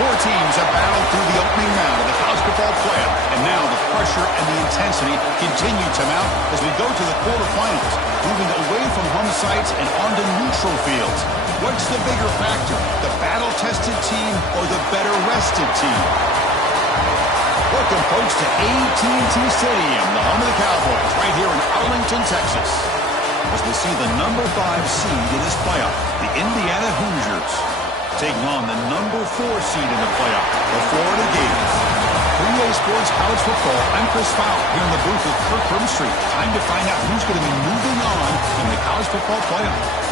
Four teams have battled through the opening round of the college football playoff, and now the pressure and the intensity continue to mount as we go to the quarterfinals, moving away from home sites and onto neutral fields. What's the bigger factor, the battle-tested team or the better-rested team? Welcome, folks, to AT&T Stadium, the home of the Cowboys, right here in Arlington, Texas, as we see the number 5 seed in this playoff, the Indiana Hoosiers, taking on the number 4 seed in the playoff, the Florida Gators. For EA Sports College Football, I'm Chris Fowler here in the booth with Kirk Brimstreet. Time to find out who's going to be moving on in the college football playoff.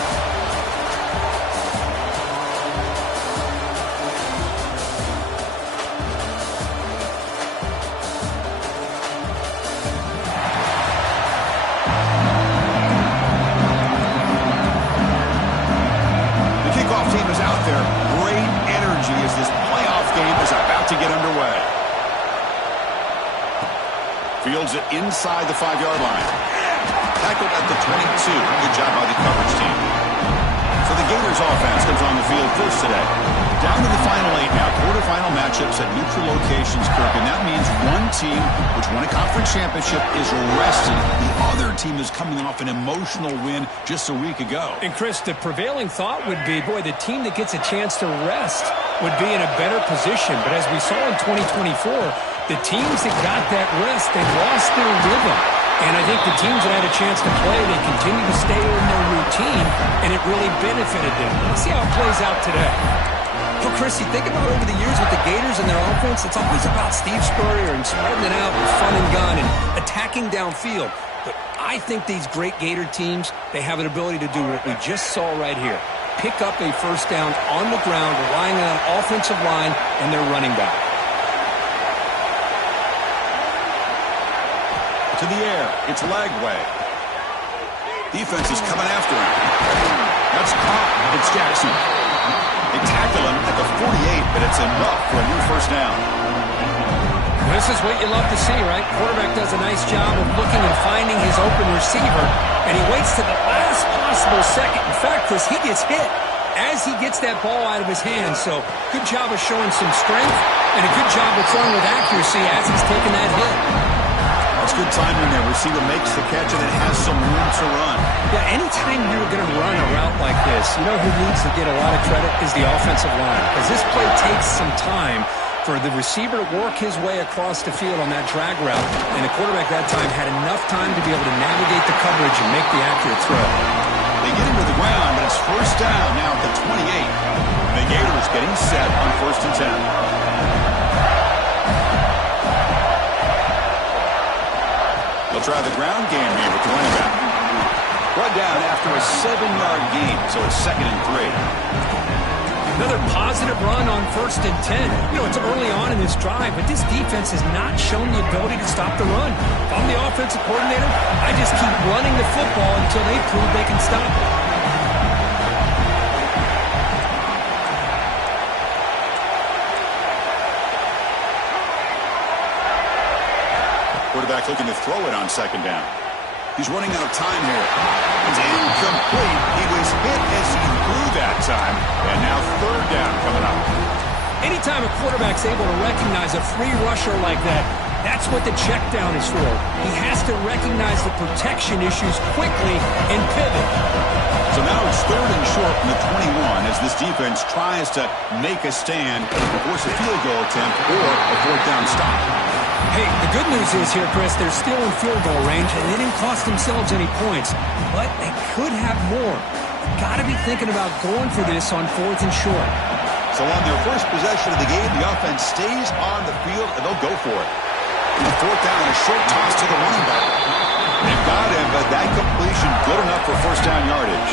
Fields it inside the 5-yard line. Tackled at the 22. Good job by the coverage team. So the Gators offense comes on the field first today. Down to the final 8 now. Quarterfinal matchups at neutral locations, Kirk. And that means one team, which won a conference championship, is rested. The other team is coming off an emotional win just a week ago. And, Chris, the prevailing thought would be, boy, the team that gets a chance to rest would be in a better position. But as we saw in 2024, the teams that got that rest, they lost their rhythm. And I think the teams that had a chance to play, they continue to stay in their routine, and it really benefited them. Let's see how it plays out today. Well, Chris, you think about over the years with the Gators and their offense, it's always about Steve Spurrier and spreading it out with fun and gun and attacking downfield. But I think these great Gator teams, they have an ability to do what we just saw right here. Pick up a first down on the ground, relying on an offensive line and their running back. To the air, it's Lagway. Defense is coming after him. That's caught. It's Jackson. They tackle him at the 48, but it's enough for a new first down. This is what you love to see, right? Quarterback does a nice job of looking and finding his open receiver, and he waits to the last possible second. In fact, Chris, he gets hit as he gets that ball out of his hands. So good job of showing some strength and a good job of throwing with accuracy as he's taking that hit. That's good timing there. Receiver makes the catch and it has some room to run. Yeah, anytime you're going to run a route like this, you know who needs to get a lot of credit is the offensive line. Because this play takes some time for the receiver to work his way across the field on that drag route. And the quarterback that time had enough time to be able to navigate the coverage and make the accurate throw. They get him to the ground, but it's first down now at the 28. The Gators getting set on 1st and 10. They'll try the ground game here with the running back. Brought down after a 7-yard gain, so it's 2nd and 3. Another positive run on 1st and 10. You know, it's early on in this drive, but this defense has not shown the ability to stop the run. If I'm the offensive coordinator, I just keep running the football until they prove they can stop it. Quarterback looking to throw it on 2nd down. He's running out of time here. It's incomplete. He was hit as he threw that time. And now 3rd down coming up. Anytime a quarterback's able to recognize a free rusher like that, that's what the check down is for. He has to recognize the protection issues quickly and pivot. So now it's 3rd and short from the 21 as this defense tries to make a stand and force a field goal attempt or a 4th down stop. Hey, the good news is here, Chris, they're still in field goal range, and they didn't cost themselves any points. But they could have more. They've got to be thinking about going for this on 4th and short. So on their first possession of the game, the offense stays on the field, and they'll go for it. And the 4th down, a short toss to the running back. They've got him, but that completion good enough for first down yardage.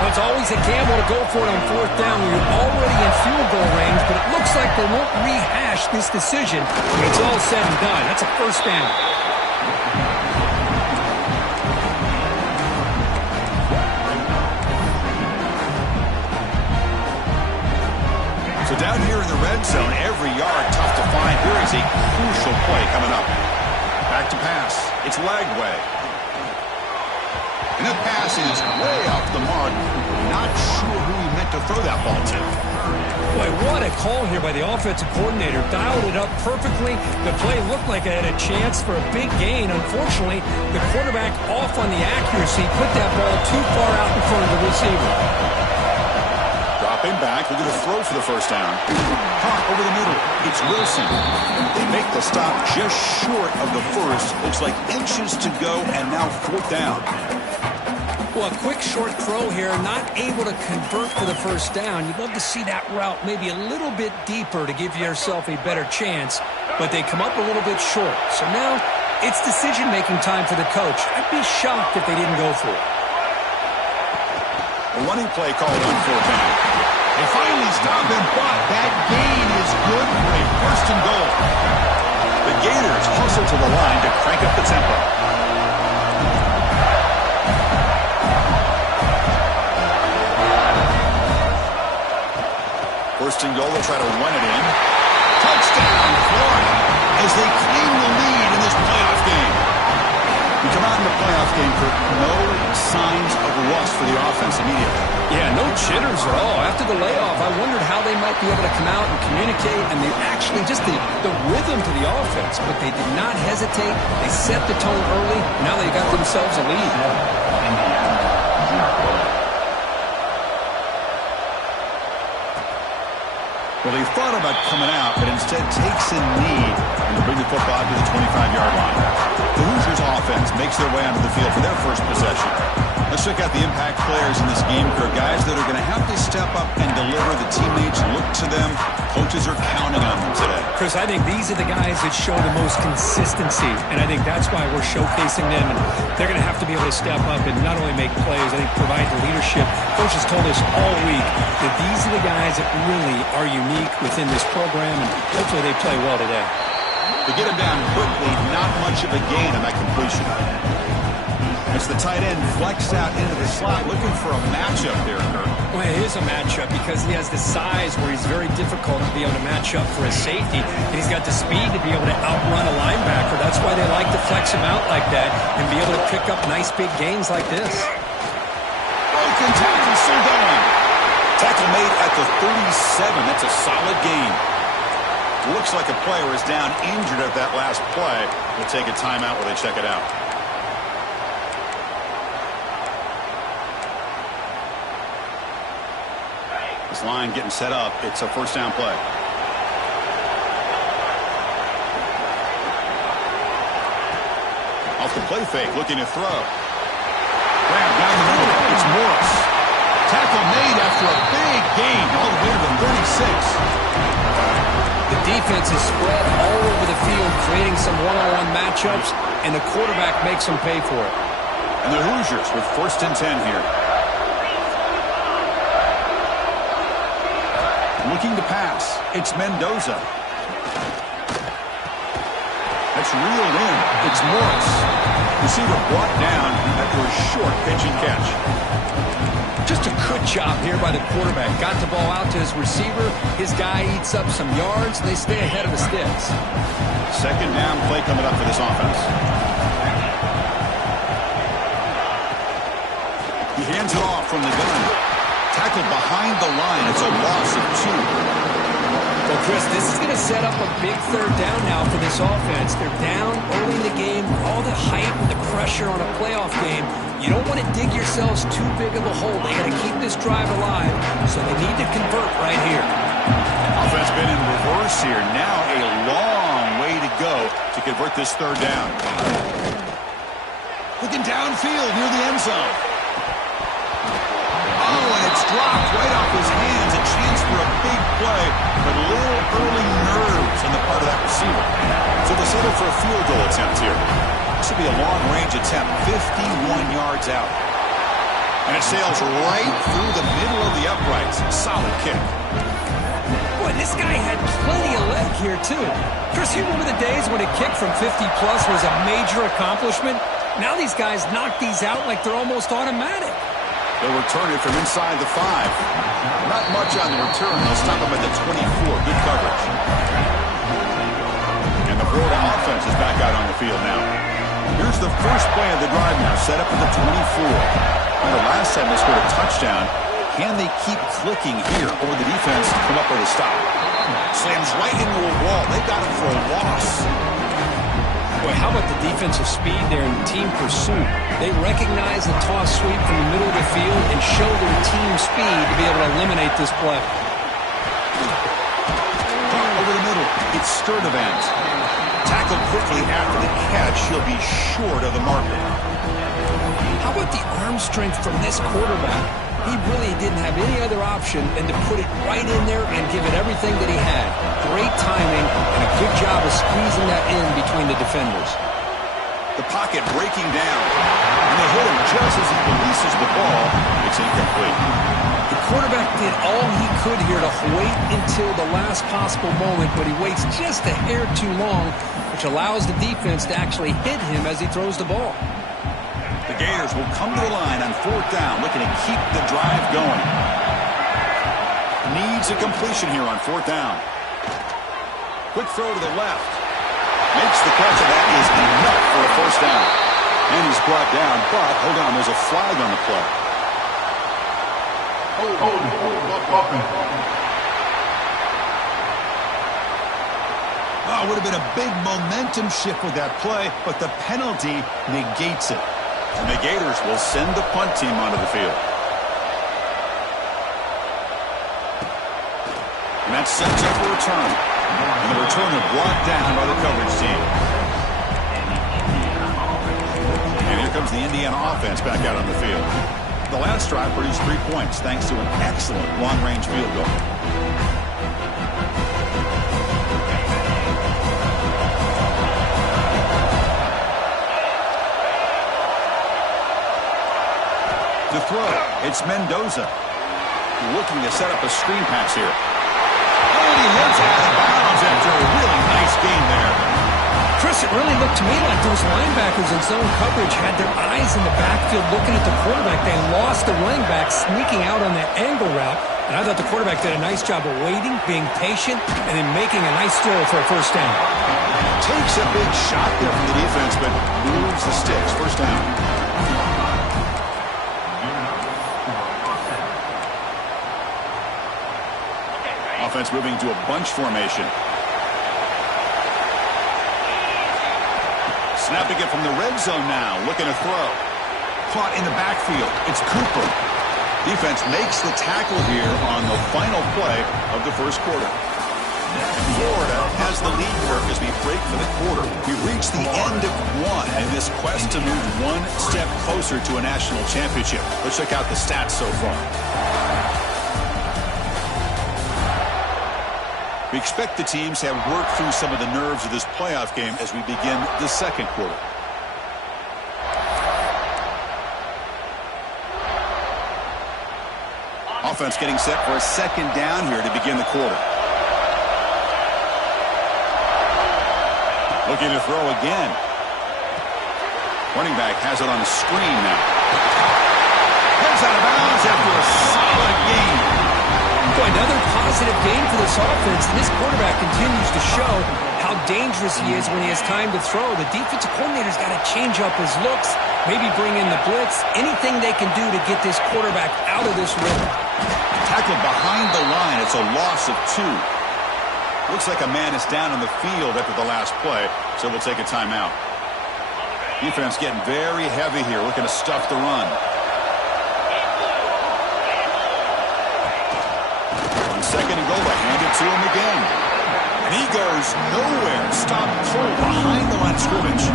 Well, it's always a gamble to go for it on 4th down when you're already in field goal range, but it looks like they won't rehash this decision when it's all said and done. That's a first down. So down here in the red zone, every yard tough to find. Here is a crucial play coming up. Back to pass. It's Lagway. And the pass is way off the mark. Not sure who he meant to throw that ball to. Boy, what a call here by the offensive coordinator. Dialed it up perfectly. The play looked like it had a chance for a big gain. Unfortunately, the quarterback off on the accuracy, put that ball too far out in front of the receiver. Dropping back, looking to throw for the first down. Caught over the middle. It's Wilson. They make the stop just short of the first. Looks like inches to go, and now 4th down. Well, a quick short throw here, not able to convert for the first down. You'd love to see that route maybe a little bit deeper to give yourself a better chance, but they come up a little bit short. So now it's decision-making time for the coach. I'd be shocked if they didn't go for it. A running play called on 4th down. They finally stop him, but that gain is good for a 1st and goal. The Gators hustle to the line to crank up the tempo. 1st and goal, they'll try to run it in. Touchdown, Florida, as they claim the lead in this playoff game. We come out in the playoff game, Kirk, no signs of rust for the offense immediately. Yeah, no jitters at all. After the layoff, I wondered how they might be able to come out and communicate, and they actually just the rhythm to the offense, but they did not hesitate. They set the tone early. Now they got themselves a lead. Well, he thought about coming out, but instead takes a knee and to bring the football to the 25-yard line. The Hoosiers offense makes their way onto the field for their first possession. Let's check out the impact players in this game, Kirk. Guys that are going to have to step up and deliver. The teammates look to them. Coaches are counting on them today. Chris, I think these are the guys that show the most consistency, and I think that's why we're showcasing them. And they're going to have to be able to step up and not only make plays, I think provide the leadership. Coach has told us all week that these are the guys that really are unique within this program, and hopefully they play well today. To get him down quickly, not much of a gain on that completion. It's the tight end flexed out into the slot, looking for a matchup there, Kirk. Well, it is a matchup because he has the size where he's very difficult to be able to match up for a safety, and he's got the speed to be able to outrun a linebacker. That's why they like to flex him out like that and be able to pick up nice big gains like this. Broken tackle, still going. Tackle made at the 37. That's a solid gain. Looks like a player is down injured at that last play. We'll take a timeout while they check it out. This line getting set up. It's a 1st down play. Off the play fake, looking to throw. Grab down the middle. It's Morris. Tackle made after a big gain, all the way to the 36. The defense is spread all over the field, creating some one-on-one matchups, and the quarterback makes them pay for it. And the Hoosiers with 1st and 10 here. Looking to pass. It's Mendoza. That's reeled in. It's Morris. Receiver brought down after a short pitch and catch. Just a good job here by the quarterback. Got the ball out to his receiver. His guy eats up some yards. They stay ahead of the sticks. 2nd down play coming up for this offense. He hands it off from the gun. Tackled behind the line. It's a loss of 2. Well, Chris, this is going to set up a big 3rd down now for this offense. They're down early in the game. All the hype and the pressure on a playoff game. You don't want to dig yourselves too big of a hole. They got to keep this drive alive, so they need to convert right here. Offense been in reverse here. Now a long way to go to convert this 3rd down. Looking downfield near the end zone. Oh, and it's dropped right off his hands. A chance for a big play, but a little early nerves on the part of that receiver. So they'll settle for a field goal attempt here. This will be a long-range attempt, 51 yards out. And it sails right through the middle of the uprights. Solid kick. Boy, this guy had plenty of leg here, too. Chris, you remember the days when a kick from 50-plus was a major accomplishment? Now these guys knock these out like they're almost automatic. They'll return it from inside the 5. Not much on the return. They'll stop them at the 24. Good coverage. And the Florida offense is back out on the field now. Here's the first play of the drive now, set up at the 24. Remember, last time they scored a touchdown. Can they keep clicking here, or the defense come up with to stop. Slams right into a wall. They got him for a loss. Boy, how about the defensive speed there in team pursuit? They recognize the toss sweep from the middle of the field and show their team speed to be able to eliminate this play. Over the middle, it's Sturdivant. Tackled quickly after the catch. He'll be short of the marker. How about the arm strength from this quarterback? He really didn't have any other option than to put it right in there and give it everything that he had. Great timing and a good job of squeezing that in between the defenders. The pocket breaking down. And they hit him just as he releases the ball. It's incomplete. The quarterback did all he could here to wait until the last possible moment, but he waits just a hair too long, which allows the defense to actually hit him as he throws the ball. The Gators will come to the line on 4th down, looking to keep the drive going. Needs a completion here on 4th down. Quick throw to the left. Makes the catch, and that is enough for a 1st down. And he's brought down, but hold on, there's a flag on the play. Oh, it would have been a big momentum shift with that play, but the penalty negates it. And the Gators will send the punt team onto the field. And that sets up a return. And the returner brought down by the coverage team. And here comes the Indiana offense back out on the field. The last drive produced 3 points thanks to an excellent long-range field goal. To throw, it's Mendoza. Looking to set up a screen pass here. And he hits out of bounds after a really nice game there. Chris, it really looked to me like those linebackers in zone coverage had their eyes in the backfield looking at the quarterback. They lost the running back sneaking out on that angle route. And I thought the quarterback did a nice job of waiting, being patient, and then making a nice throw for a 1st down. Takes a big shot there from the defense, but moves the sticks. 1st down. Offense moving to a bunch formation. Snapping it from the red zone now. Looking to throw. Caught in the backfield. It's Cooper. Defense makes the tackle here on the final play of the 1st quarter. Florida has the lead here as we break for the quarter. We reach the end of 1 in this quest to move 1 step closer to a national championship. Let's check out the stats so far. We expect the teams to have worked through some of the nerves of this playoff game as we begin the 2nd quarter. Offense getting set for a 2nd down here to begin the quarter. Looking to throw again. Running back has it on a screen now. Goes out of bounds after a solid game. Another positive game for this offense, and this quarterback continues to show how dangerous he is when he has time to throw. The defensive coordinator's got to change up his looks, maybe bring in the blitz, anything they can do to get this quarterback out of this rhythm. Tackled behind the line. It's a loss of 2. Looks like a man is down on the field after the last play, so we'll take a timeout. Defense getting very heavy here, looking to stuff the run. On 2nd and goal, they hand it to him again. And he goes nowhere. Stopped cold behind the line of scrimmage.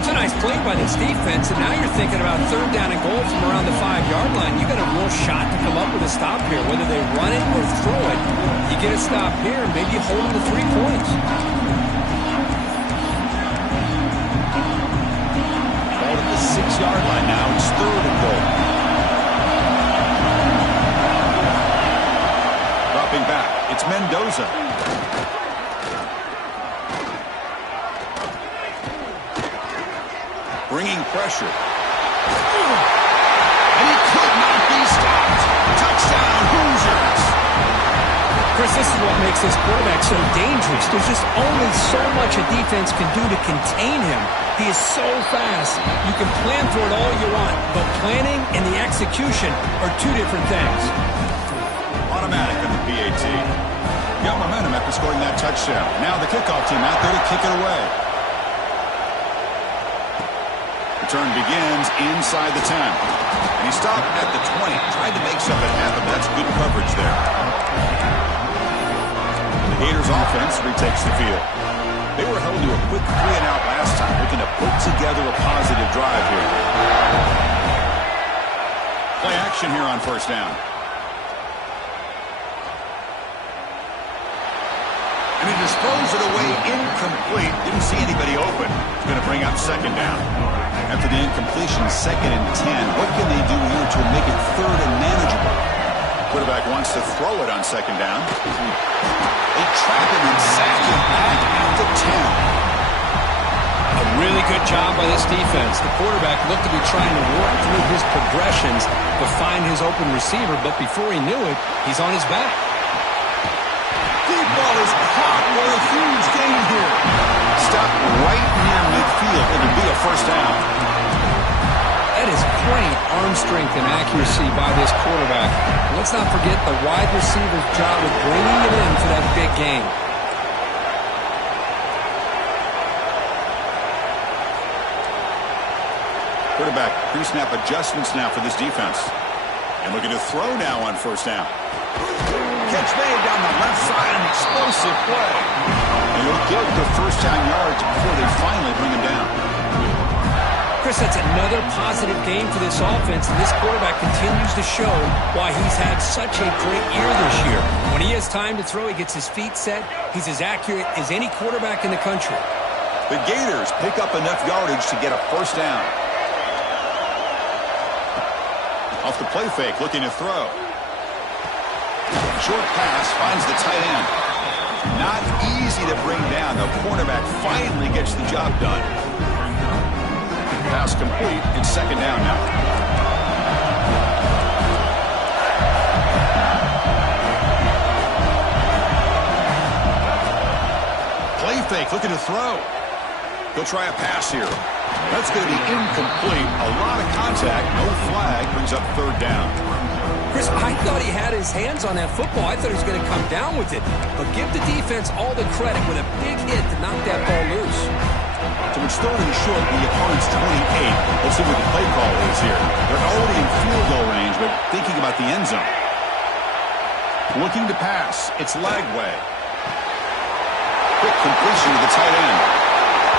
It's a nice play by this defense, and now you're thinking about 3rd down and goal from around the 5-yard line. You got a real shot to come up with a stop here. Whether they run it or throw it, you get a stop here, and maybe you hold them to 3 points. Ball at the 6-yard line now. It's 3rd and goal. Dropping back. It's Mendoza. Bringing pressure. And he could not be stopped. Touchdown, Hoosiers. Chris, this is what makes this quarterback so dangerous. There's just only so much a defense can do to contain him. He is so fast. You can plan for it all you want, but planning and the execution are 2 different things. Automatic on the PAT. penalty. Got momentum after scoring that touchdown. Now the kickoff team out there to kick it away. Return begins inside the 10. And he stopped at the 20. Tried to make something happen, but that's good coverage there. And the Gators offense retakes the field. They were held to a quick 3-and-out last time, looking to put together a positive drive here. Play action here on first down. And he disposed it away incomplete. Didn't see anybody open. It's going to bring up second down. After the incompletion, 2nd and 10. What can they do here to make it 3rd and manageable? Quarterback wants to throw it on 2nd down. They trap him and sack him back at the 10. A really good job by this defense. The quarterback looked to be trying to work through his progressions to find his open receiver, but before he knew it, he's on his back. Deep ball is caught. What a huge gain here. Stopped right near midfield. It'll be a first down. That is great arm strength and accuracy by this quarterback. And let's not forget the wide receiver's job of bringing it in for that big gain. Quarterback pre-snap adjustments now for this defense. And looking to throw now on first down. Catch made down the left side, an explosive play. And he'll get the first down yards before they finally bring him down. Chris, that's another positive game for this offense, and this quarterback continues to show why he's had such a great year this year. When he has time to throw, he gets his feet set. He's as accurate as any quarterback in the country. The Gators pick up enough yardage to get a first down. Off the play fake, looking to throw. Short pass finds the tight end. Not easy to bring down. The cornerback finally gets the job done. Pass complete. It's second down now. Play fake, looking to throw. He'll try a pass here. That's going to be incomplete. A lot of contact. No flag. Brings up third down. Chris, I thought he had his hands on that football. I thought he was going to come down with it. But give the defense all the credit with a big hit to knock that ball loose. So it's third and short, the opponent's 28. Let's see what the play call is here. They're already in field goal range, but thinking about the end zone. Looking to pass. It's Lagway. Quick completion to the tight end.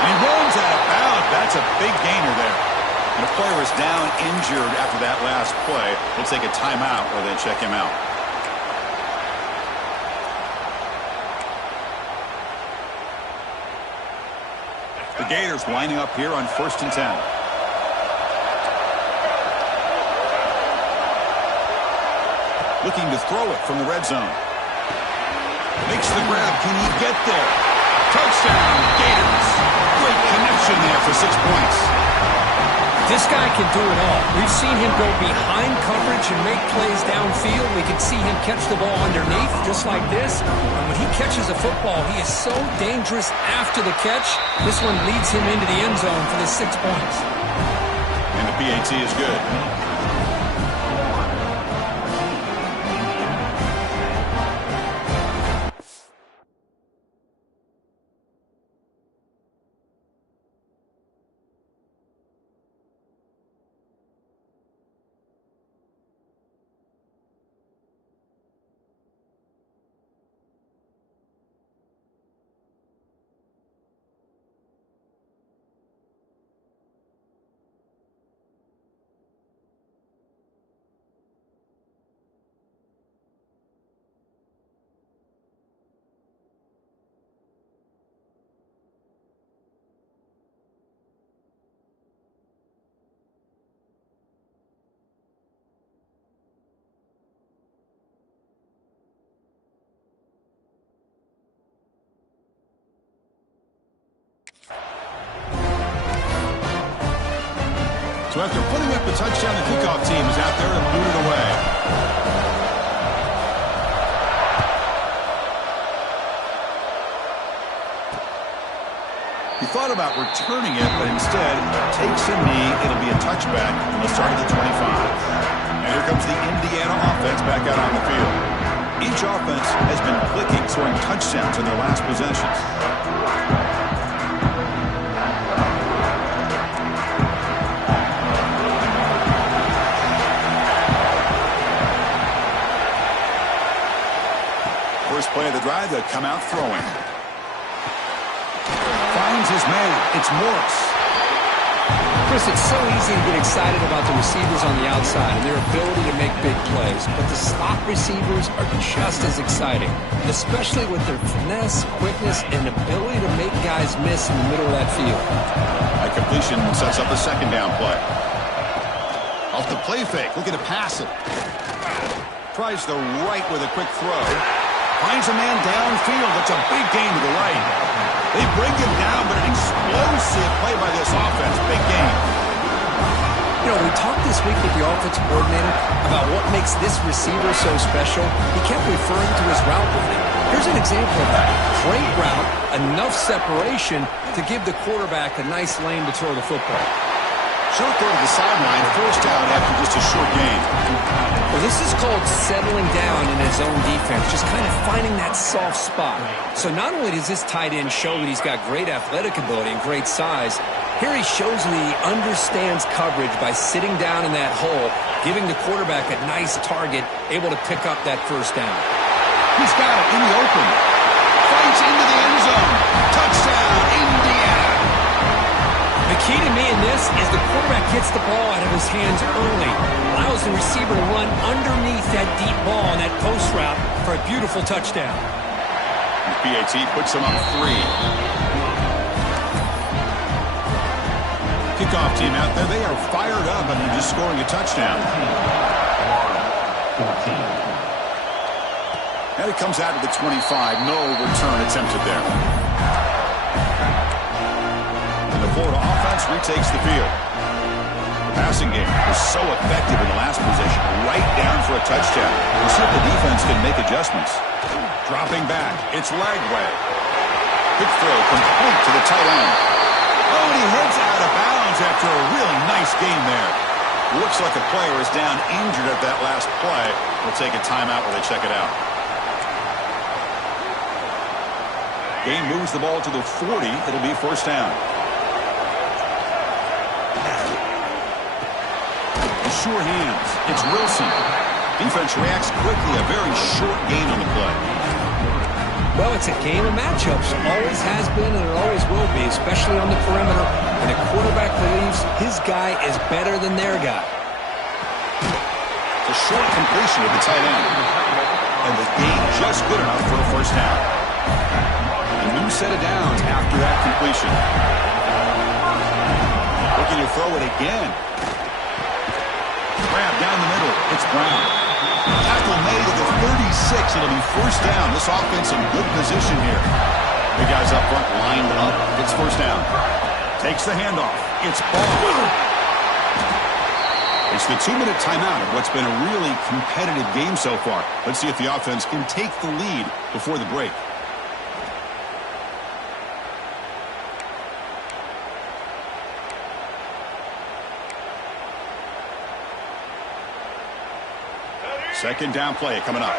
And he runs out of bounds. That's a big gainer there. And the player is down injured after that last play. We'll take a timeout or then check him out. The Gators lining up here on 1st and 10. Looking to throw it from the red zone. Makes the grab. Can he get there? Touchdown, Gators. Great connection there for 6 points. This guy can do it all. We've seen him go behind coverage and make plays downfield. We can see him catch the ball underneath just like this. And when he catches a football, he is so dangerous after the catch. This one leads him into the end zone for the 6 points. And the PAT is good. So after putting up a touchdown, the kickoff team is out there to boot it away. He thought about returning it, but instead takes a knee. It'll be a touchback from the start of the 25. And here comes the Indiana offense back out on the field. Each offense has been clicking, scoring touchdowns in their last possessions. First play of the drive, they come out throwing. Finds his man. It's Morris. Chris, it's so easy to get excited about the receivers on the outside and their ability to make big plays, but the slot receivers are just as exciting, especially with their finesse, quickness, and ability to make guys miss in the middle of that field. That completion sets up a second down play. Off the play fake, looking to pass it. Tries the right with a quick throw. Finds a man downfield. It's a big gain to the right. They bring him down, but an explosive play by this offense. Big game. You know, we talked this week with the offensive coordinator about what makes this receiver so special. He kept referring to his route running. Here's an example of that. Great route, enough separation to give the quarterback a nice lane to throw the football. Short throw to the sideline, first down after just a short gain. Well, this is called settling down in his own defense, just kind of finding that soft spot. So not only does this tight end show that he's got great athletic ability and great size, here he shows that he understands coverage by sitting down in that hole, giving the quarterback a nice target, able to pick up that first down. He's got it in the open. Fights into the end zone. Touchdown, Indiana. The key to me in this is the quarterback gets the ball out of his hands early, allows the receiver to run underneath that deep ball on that post route for a beautiful touchdown. PAT puts him up 3. Kickoff team out there, they are fired up and they're just scoring a touchdown. And it comes out to the 25. No return attempted there. The Florida offense retakes the field. The passing game was so effective in the last possession, right down for a touchdown. We'll see if the defense can make adjustments. Dropping back, it's Lagway. Quick throw complete to the tight end. Oh, and he heads out of bounds after a really nice game there. Looks like a player is down injured at that last play. We'll take a timeout while they check it out. Game moves the ball to the 40. It'll be first down. Sure hands. It's Wilson. Defense reacts quickly. A very short gain on the play. Well, it's a game of matchups. Always has been and it always will be, especially on the perimeter. And the quarterback believes his guy is better than their guy. It's a short completion of the tight end. And the gain just good enough for a first down. A new set of downs after that completion. Looking to throw it again. Grab down the middle. It's Brown. Tackle made at the 36. It'll be first down. This offense in good position here. The guys up front lined up. It's first down. Takes the handoff. It's ball. It's the 2-minute timeout of what's been a really competitive game so far. Let's see if the offense can take the lead before the break. Second down play coming up.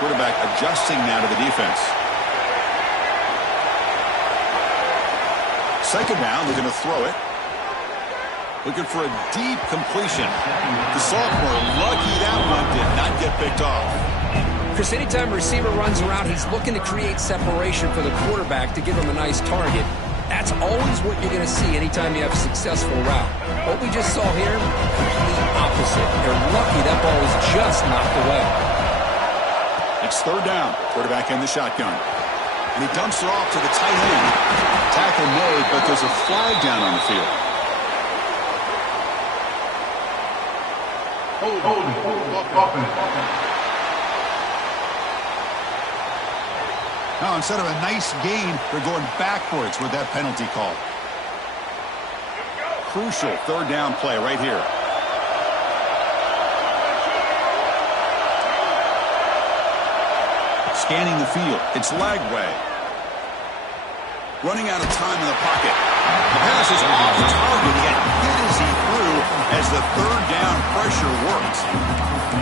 Quarterback adjusting now to the defense. Second down, they're going to throw it. Looking for a deep completion. The sophomore, lucky that one did not get picked off. Chris, anytime a receiver runs around, he's looking to create separation for the quarterback to give him a nice target. That's always what you're going to see anytime you have a successful route. What we just saw here, complete opposite. They're lucky that ball was just knocked away. It's third down. Quarterback in the shotgun. And he dumps it off to the tight end. Tackle made, but there's a flag down on the field. Now, instead of a nice gain, they're going backwards with that penalty call. Crucial third down play right here. Scanning the field. It's Lagway. Running out of time in the pocket. The pass is off target. He got hit as he threw. as the third down pressure works.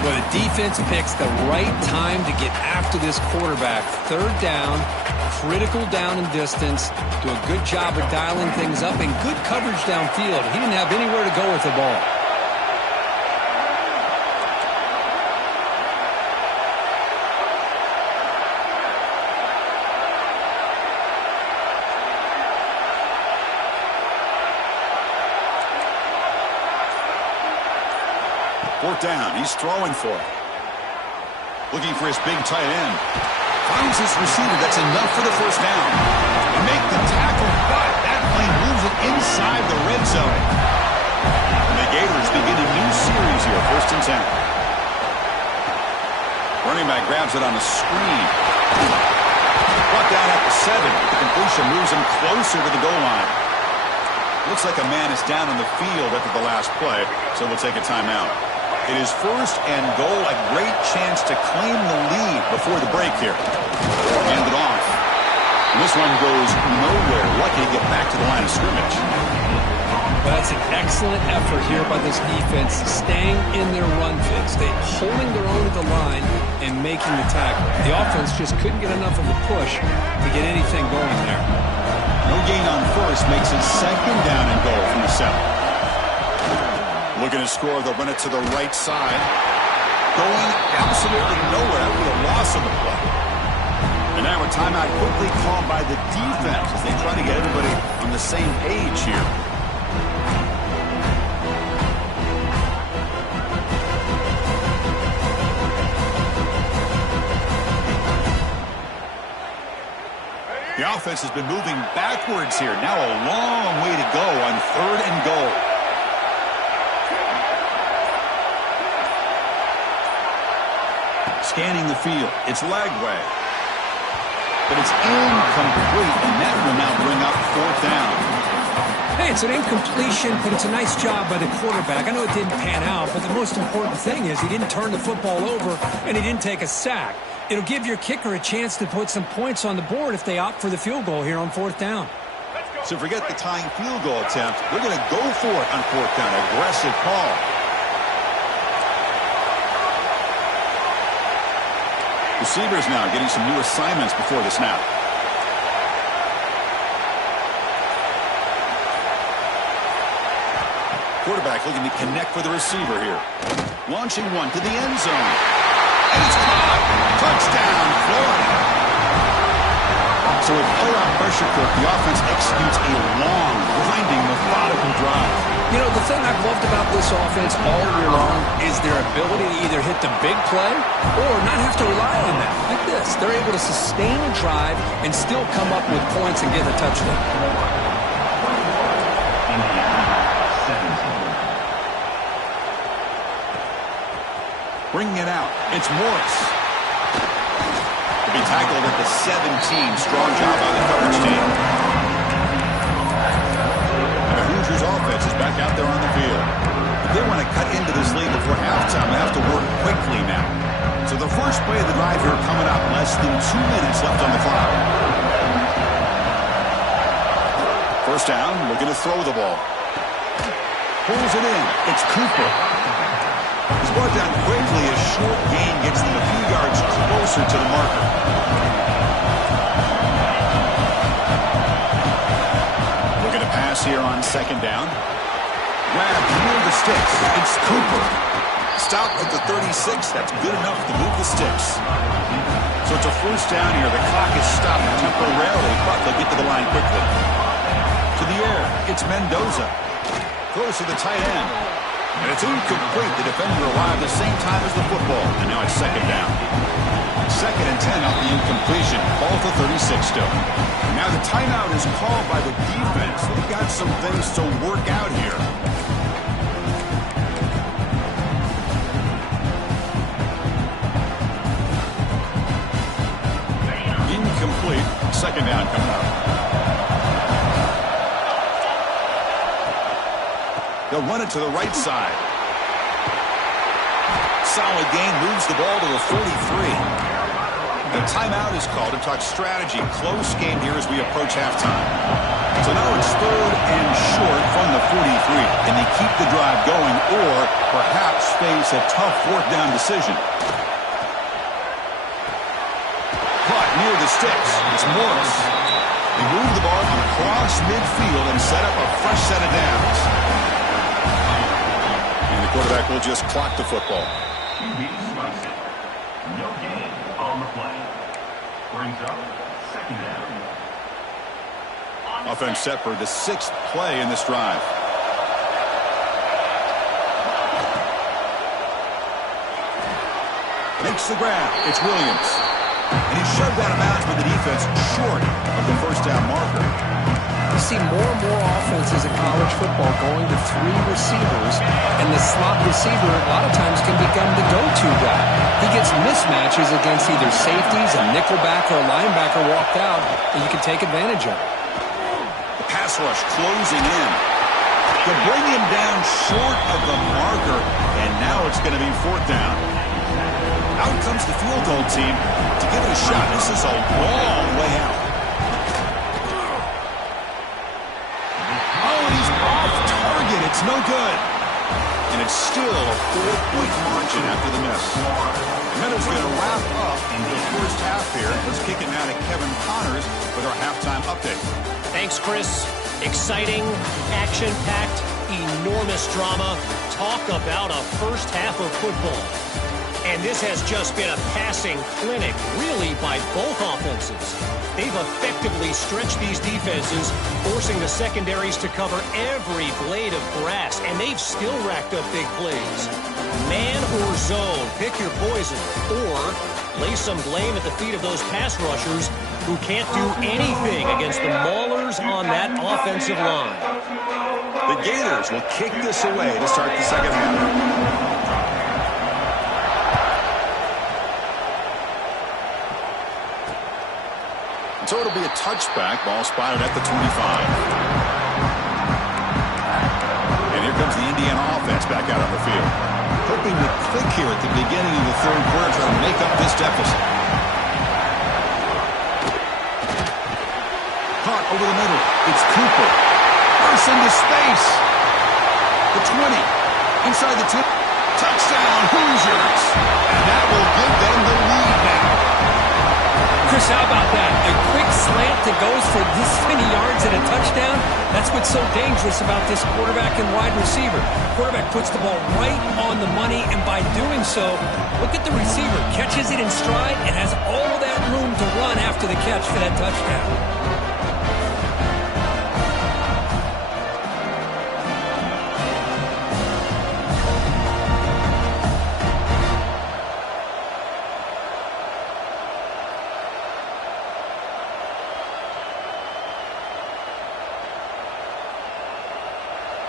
Well, the defense picks the right time to get after this quarterback. Third down, critical down and distance. Do a good job of dialing things up and good coverage downfield. He didn't have anywhere to go with the ball. Fourth down. He's throwing for it. Looking for his big tight end. Finds his receiver. That's enough for the first down. And make the tackle, but that plane moves it inside the red zone. And the Gators begin a new series here. First and 10. Running back grabs it on the screen. Brought down at the 7. The completion moves him closer to the goal line. Looks like a man is down on the field after the last play, so we'll take a timeout. It is first and goal, a great chance to claim the lead before the break here. Hand it off. And this one goes nowhere. Lucky to get back to the line of scrimmage. That's an excellent effort here by this defense, staying in their run fits. They holding their own at the line and making the tackle. The offense just couldn't get enough of a push to get anything going there. No gain on first makes it second down and goal from the 7. Looking to score, they'll run it to the right side. Going absolutely nowhere. That would be a loss of the play. And now a timeout quickly called by the defense as they try to get everybody on the same page here. The offense has been moving backwards here. Now a long way to go on third and goal. Scanning the field. It's Lagway. But it's incomplete, and that will now bring up fourth down. Hey, it's an incompletion, but it's a nice job by the quarterback. I know it didn't pan out, but the most important thing is he didn't turn the football over, and he didn't take a sack. It'll give your kicker a chance to put some points on the board if they opt for the field goal here on fourth down. So forget the tying field goal attempt. They're going to go for it on fourth down. Aggressive call. Receivers now getting some new assignments before the snap. Quarterback looking to connect with the receiver here. Launching one to the end zone. And it's caught. Touchdown, Florida. So with playoff pressure, Kirk, the offense executes a long, grinding, methodical drive. You know, the thing I've loved about this offense all year long is their ability to either hit the big play or not have to rely on that. Like this, they're able to sustain a drive and still come up with points and get a touchdown. Bringing it out. It's Morris. To be tackled at the 17. Strong job by the coverage team. And the Hoosiers offense is back out there on the field. If they want to cut into this lead before halftime, they have to work quickly now. So the first play of the drive here coming up. Less than 2 minutes left on the clock. First down, looking to throw the ball. Pulls it in. It's Cooper. He's brought down quickly. A short gain gets them a few yards closer to the marker. Looking to pass here on second down. Grab near the sticks. It's Cooper. Stop at the 36. That's good enough to move the sticks. So it's a first down here. The clock is stopped temporarily, but they'll get to the line quickly. To the air. It's Mendoza. Throws to the tight end. And it's incomplete. The defender arrived the same time as the football. And now it's second down. Second and 10 off the incompletion. Ball to 36 still. Now the timeout is called by the defense. They've got some things to work out here. Incomplete. Second down coming up. They'll run it to the right side. Solid gain, moves the ball to the 43. The timeout is called to talk strategy. Close game here as we approach halftime. So now it's 3rd and short from the 43. Can they keep the drive going or perhaps face a tough 4th down decision? Caught near the sticks. It's Morris. They move the ball across midfield and set up a fresh set of downs. And the quarterback will just clock the football. No gain on the play. Brings up 2nd down. Offense set for the 6th play in this drive. Makes the grab. It's Williams. And he shoved out of bounds with the defense short of the 1st down marker. You see more and more offenses in college football going to 3 receivers, and the slot receiver a lot of times can become the go-to guy. He gets mismatches against either safeties, a nickelback, or a linebacker walked out, and you can take advantage of it. The pass rush closing in. They'll bring him down short of the marker, and now it's going to be 4th down. Out comes the field goal team to give it a shot. This is a long way out. Oh, and he's off target. It's no good. And it's still a 4-point margin after the miss. The Meadows going to wrap up in the 1st half here. Let's kick it now to Kevin Connors with our halftime update. Thanks, Chris. Exciting, action-packed, enormous drama. Talk about a 1st half of football. And this has just been a passing clinic, really, by both offenses. They've effectively stretched these defenses, forcing the secondaries to cover every blade of grass, and they've still racked up big plays. Man or zone, pick your poison, or lay some blame at the feet of those pass rushers who can't do anything against the maulers on that offensive line. The Gators will kick this away to start the 2nd half. So it'll be a touchback. Ball spotted at the 25. And here comes the Indiana offense back out on the field. Hoping to click here at the beginning of the 3rd quarter to make up this deficit. Caught over the middle. It's Cooper. Bursts into space. The 20. Inside the 10. Touchdown, Hoosiers. And that will give them the lead now. Chris, how about that? A quick slant that goes for this many yards and a touchdown. That's what's so dangerous about this quarterback and wide receiver. Quarterback puts the ball right on the money, and by doing so, look at the receiver. Catches it in stride and has all that room to run after the catch for that touchdown.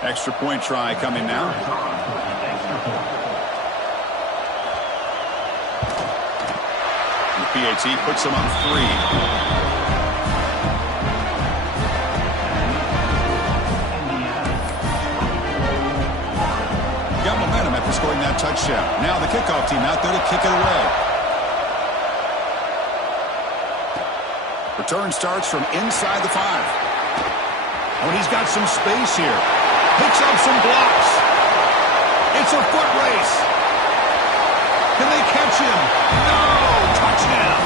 Extra point try coming now. The PAT puts him on 3. Got momentum after scoring that touchdown. Now the kickoff team out there to kick it away. Return starts from inside the 5. Oh, and he's got some space here. Picks up some blocks. It's a foot race. Can they catch him? No! Touchdown!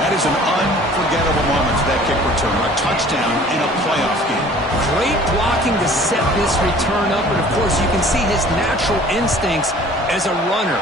That is an unforgettable moment for that kick return. A touchdown in a playoff game. Great blocking to set this return up, and of course you can see his natural instincts as a runner.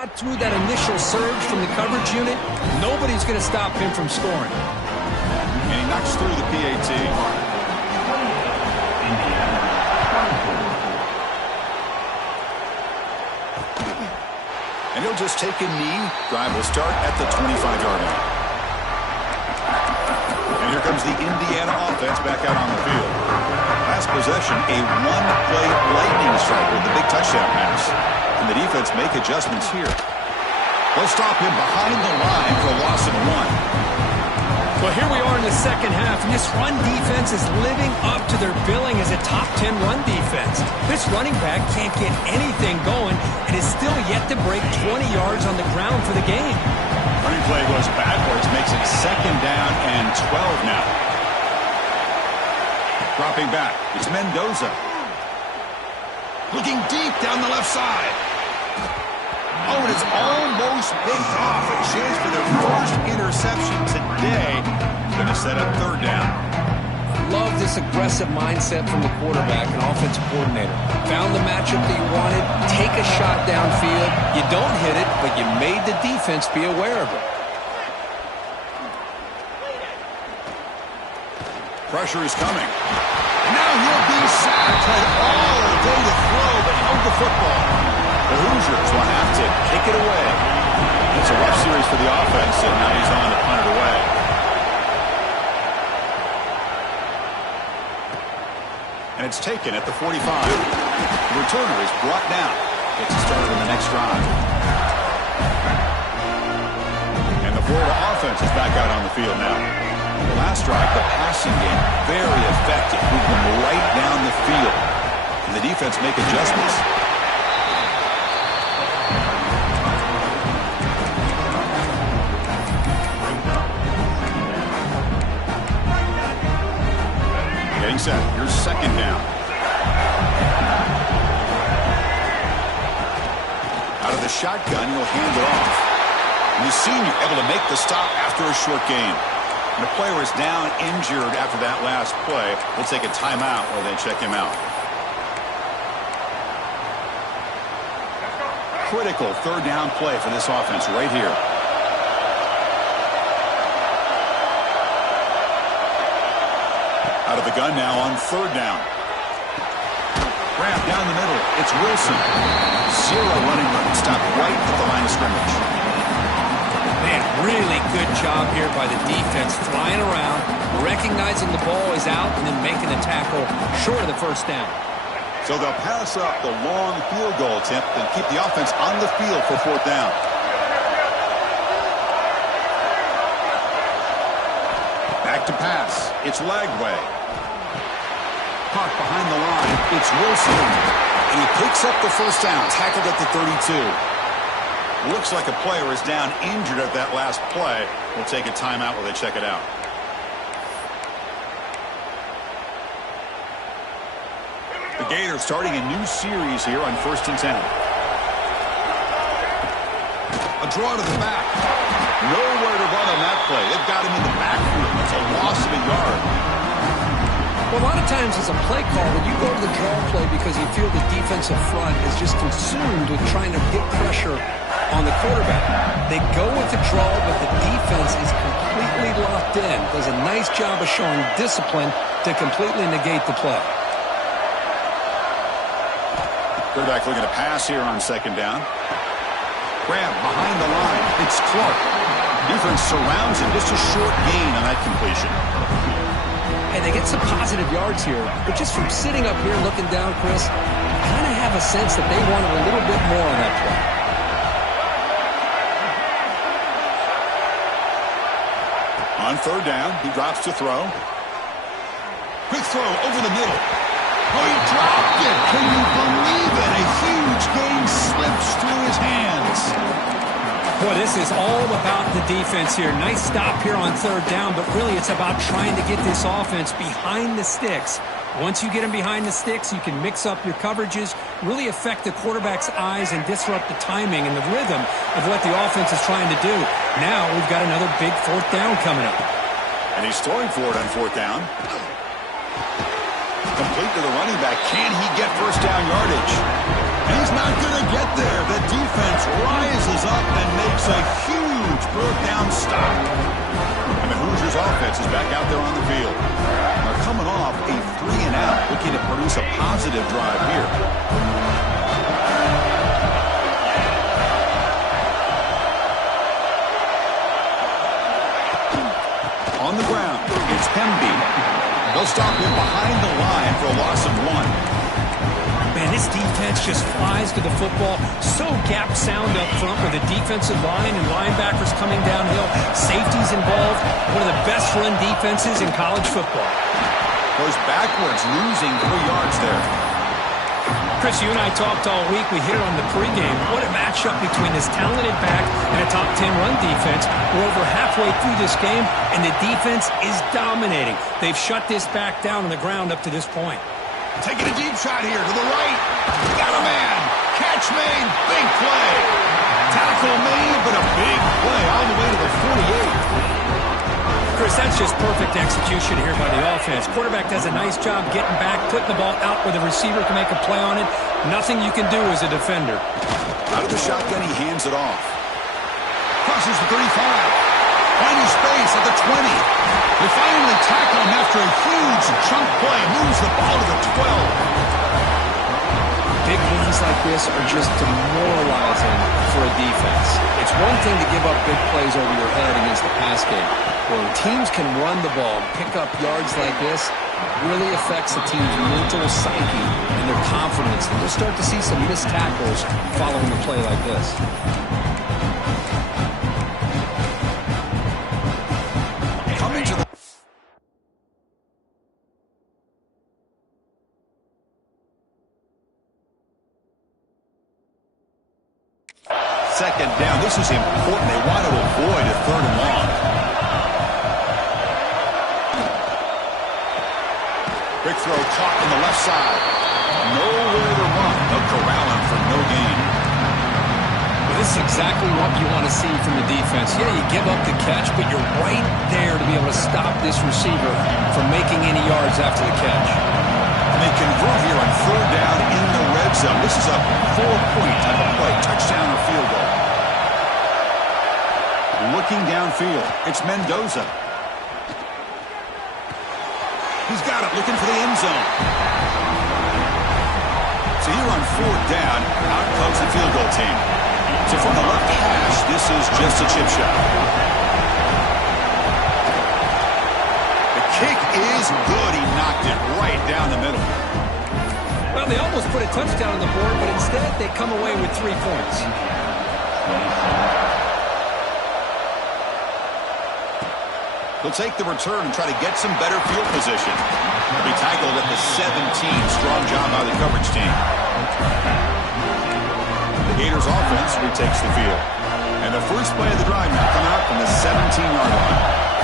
Got through that initial surge from the coverage unit, nobody's going to stop him from scoring. And he knocks through the PAT. And he'll just take a knee. Drive will start at the 25-yard line. And here comes the Indiana offense back out on the field. Last possession, a one-play lightning strike with the big touchdown pass. And the defense make adjustments here. They'll stop him behind the line for a loss of 1. Well, here we are in the second half, and this run defense is living up to their billing as a top 10 run defense. This running back can't get anything going and is still yet to break 20 yards on the ground for the game. Running play goes backwards, makes it 2nd down and 12 now. Dropping back, it's Mendoza. Looking deep down the left side. Oh, and it's almost picked off. A chance for their first interception today. Going to set up 3rd down. Love this aggressive mindset from the quarterback and offensive coordinator. Found the matchup that you wanted, take a shot downfield. You don't hit it, but you made the defense be aware of it. Pressure is coming. Now he'll be sacked. Had all day to throw, but held the football. The Hoosiers will have to kick it away. It's a rough series for the offense, and now he's on to punt it away. And it's taken at the 45. The returner is brought down. Gets it started in the next drive. And the Florida offense is back out on the field now. The last drive, the passing game, very effective. Moved them right down the field. And the defense make adjustments. Getting set. Here's 2nd down. Out of the shotgun, he'll hand it off. And the senior able to make the stop after a short gain. And the player is down injured after that last play. We'll take a timeout while they check him out. Critical 3rd down play for this offense right here. Out of the gun now on 3rd down. Grab down the middle. It's Wilson. 0 running room. Stopped right at the line of scrimmage. Man, really good job here by the defense, flying around, recognizing the ball is out, and then making the tackle short of the 1st down. So they'll pass up the long field goal attempt and keep the offense on the field for 4th down. Back to pass. It's Lagway. Caught behind the line. It's Wilson. And he picks up the 1st down, tackled at the 32. Looks like a player is down injured at that last play. We'll take a timeout while they check it out. The Gators starting a new series here on 1st and 10. A draw to the back. Nowhere to run on that play. They've got him in the backfield. It's a loss of a yard. Well, a lot of times as a play caller, you go to the draw play because you feel the defensive front is just consumed with trying to get pressure on the quarterback. They go with the draw, but the defense is completely locked in. Does a nice job of showing discipline to completely negate the play. Quarterback looking to pass here on 2nd down. Grab behind the line. It's Clark. Defense surrounds him. Just a short gain on that completion. Hey, they get some positive yards here, but just from sitting up here looking down, Chris, I kind of have a sense that they wanted a little bit more on that play. On 3rd down, he drops to throw. Quick throw over the middle. Oh, he dropped it. Can you believe it? A huge gain slips through his hands. Boy, this is all about the defense here. Nice stop here on 3rd down, but really it's about trying to get this offense behind the sticks. Once you get them behind the sticks, you can mix up your coverages, really affect the quarterback's eyes and disrupt the timing and the rhythm of what the offense is trying to do. Now we've got another big 4th down coming up. And he's throwing for it on 4th down. Complete to the running back. Can he get first down yardage? And he's not going to get there. The defense rises up and makes a huge fourth down stop. And the Hoosiers offense is back out there on the field. They're coming off a 3-and-out, looking to produce a positive drive here. On the ground, it's Hemby. They'll stop him behind the line for a loss of 1. Man, this defense just flies to the football. So gap sound up front with the defensive line and linebackers coming downhill. Safeties involved. One of the best run defenses in college football. Goes backwards, losing 3 yards there. Chris, you and I talked all week. We hit it on the pregame. What a matchup between this talented back and a top 10 run defense. We're over halfway through this game, and the defense is dominating. They've shut this back down on the ground up to this point. Taking a deep shot here to the right. Got a man. Catch made. Big play. Tackle made, but a big play all the way to the 48. Chris, that's just perfect execution here by the offense. Quarterback does a nice job getting back, putting the ball out where the receiver can make a play on it. Nothing you can do as a defender. Out of the shotgun, he hands it off. Crosses the 35. Finding space at the 20. They finally tackle him after a huge chunk play. Moves the ball to the 12. Big runs like this are just demoralizing for a defense. It's one thing to give up big plays over your head against the pass game. When teams can run the ball and pick up yards like this, it really affects the team's mental psyche and their confidence. And you'll start to see some missed tackles following a play like this. Coming to the second down. This is important. They want to avoid a 3rd and long. Big throw caught in the left side. Nowhere to run. They'll corral him for no gain. Well, this is exactly what you want to see from the defense. Yeah, you give up the catch, but you're right there to be able to stop this receiver from making any yards after the catch. And they convert here on 3rd down in the red zone. This is a 4-point type of play. Touchdown or field goal. Looking downfield. It's Mendoza. He's got it, looking for the end zone. So here on 4th down, out comes the field goal team. So from the left hash, this is just a chip shot. The kick is good. He knocked it right down the middle. Well, they almost put a touchdown on the board, but instead they come away with 3 points. He'll take the return and try to get some better field position. He'll be tackled at the 17. Strong job by the coverage team. The Gators offense retakes the field. And the first play of the drive now coming out from the 17-yard line.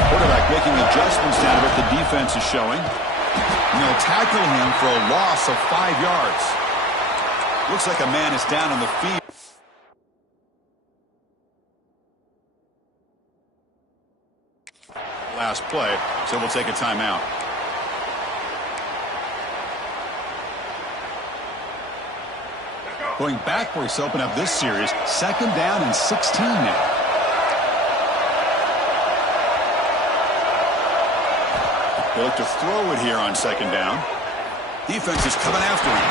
Quarterback making adjustments down to what the defense is showing. And they'll tackle him for a loss of 5 yards. Looks like a man is down on the field. Last play, so we'll take a timeout. Going backwards to open up this series, 2nd down and 16 now. They look to throw it here on 2nd down. Defense is coming after him.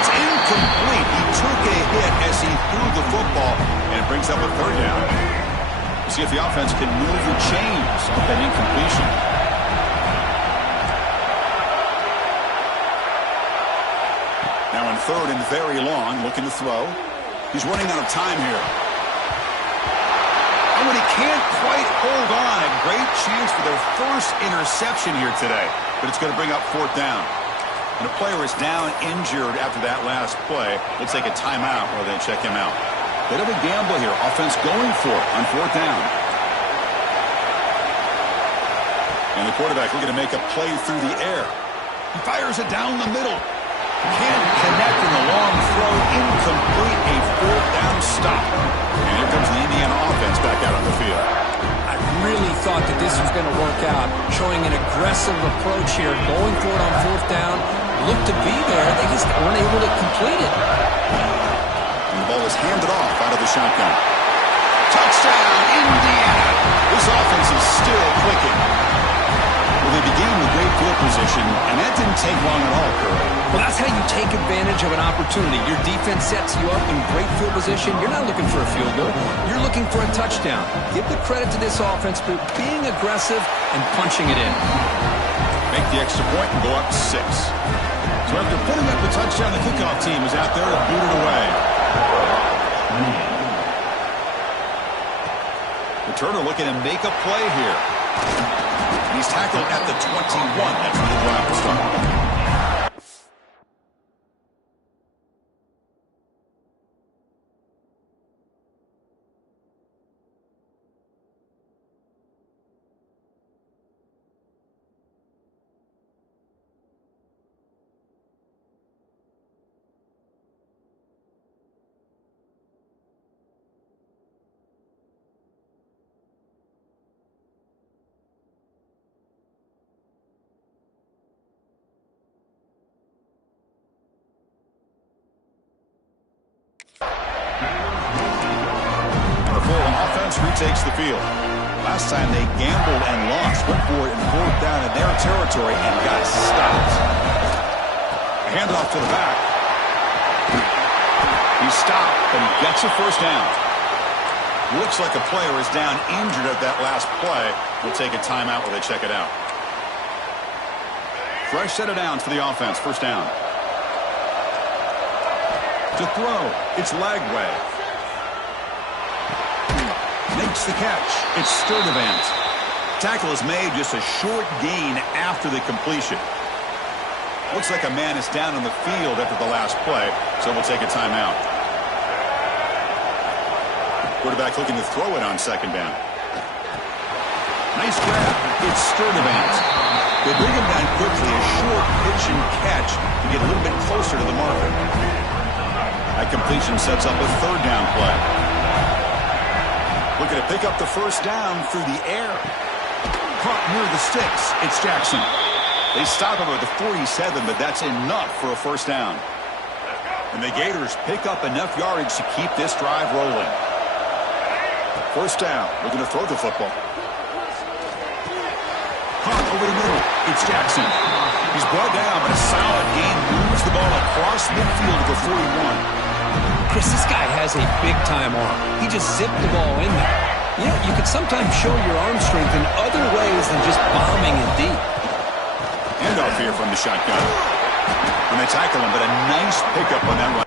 It's incomplete. He took a hit as he threw the football, and it brings up a 3rd down. See if the offense can move the chains off that incompletion. Now in 3rd and very long, looking to throw. He's running out of time here. And when he can't quite hold on, a great chance for their first interception here today. But it's going to bring up 4th down. And a player is down injured after that last play. We'll take a timeout while they check him out. Bit of a gamble here. Offense going for it on 4th down. And the quarterback looking to make a play through the air. He fires it down the middle. Can't connect in the long throw. Incomplete. A 4th down stop. And here comes the Indiana offense back out on the field. I really thought that this was going to work out, showing an aggressive approach here, going for it on 4th down. looked to be there. They just weren't able to complete it. And the ball is handed off out of the shotgun. Touchdown, Indiana! This offense is still clicking. Well, they began with great field position, and that didn't take long at all, Curry. Well, that's how you take advantage of an opportunity. Your defense sets you up in great field position. You're not looking for a field goal. You're looking for a touchdown. Give the credit to this offense for being aggressive and punching it in. Make the extra point and go up 6. So after putting up the touchdown, the kickoff team is out there to boot it away. Returner looking to make a play here. And he's tackled at the 21. That's where the drive will start. Retakes the field. Last time they gambled and lost, went for it in 4th down in their territory and got stopped. A handoff to the back. He's stopped, but he gets a first down. Looks like a player is down injured at that last play. We'll take a timeout while they check it out. Fresh set of downs for the offense. First down. To throw, it's Lagway. Makes the catch. It's Sturdivant. Tackle is made, just a short gain after the completion. Looks like a man is down on the field after the last play, so we'll take a timeout. Quarterback looking to throw it on 2nd down. Nice grab. It's Sturdivant. They bring him down quickly, a short pitch and catch to get a little bit closer to the marker. That completion sets up a 3rd down play. Looking to pick up the first down through the air. Caught near the sticks. It's Jackson. They stop him at the 47, but that's enough for a first down. And the Gators pick up enough yardage to keep this drive rolling. First down. Looking to throw the football. Caught over the middle. It's Jackson. He's brought down, but a solid gain moves the ball across midfield to the 41. Chris, this guy has a big-time arm. He just zipped the ball in there. You know, you could sometimes show your arm strength in other ways than just bombing it deep. Handoff here from the shotgun. And they tackle him, but a nice pickup on that run.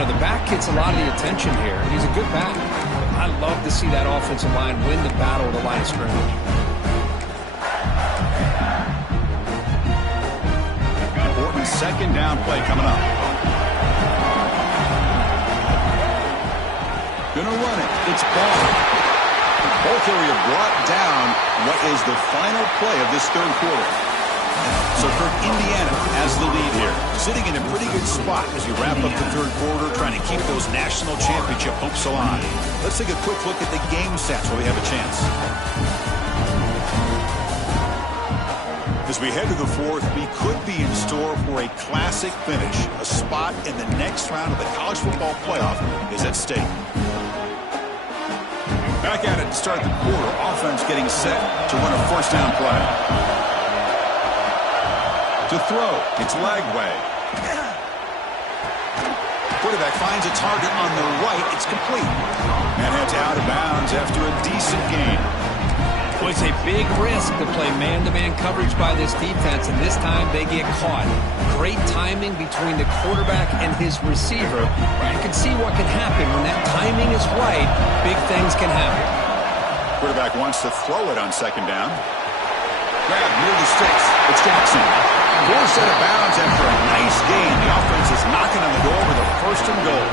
The back gets a lot of the attention here. He's a good back. I love to see that offensive line win the battle of the line of scrimmage. Important 2nd down play coming up. Gonna run it. It's Ball. Ball carrier brought down what is the final play of this 3rd quarter. So Kirk, Indiana has the lead here, sitting in a pretty good spot as we wrap up the 3rd quarter, trying to keep those national championship hopes alive. Let's take a quick look at the game stats while we have a chance. As we head to the 4th, we could be in store for a classic finish. A spot in the next round of the college football playoff is at stake. Back at it to start the quarter. Offense getting set to run a first down play. To throw, it's Lagway. Quarterback finds a target on the right. It's complete. And heads out of bounds after a decent gain. Well, it's a big risk to play man-to-man coverage by this defense, and this time they get caught. Great timing between the quarterback and his receiver. You can see what can happen when that timing is right. Big things can happen. Quarterback wants to throw it on second down. Grab near the sticks. It's Jackson. Forced out of bounds, and for a nice gain, the offense is knocking on the door with a first and goal.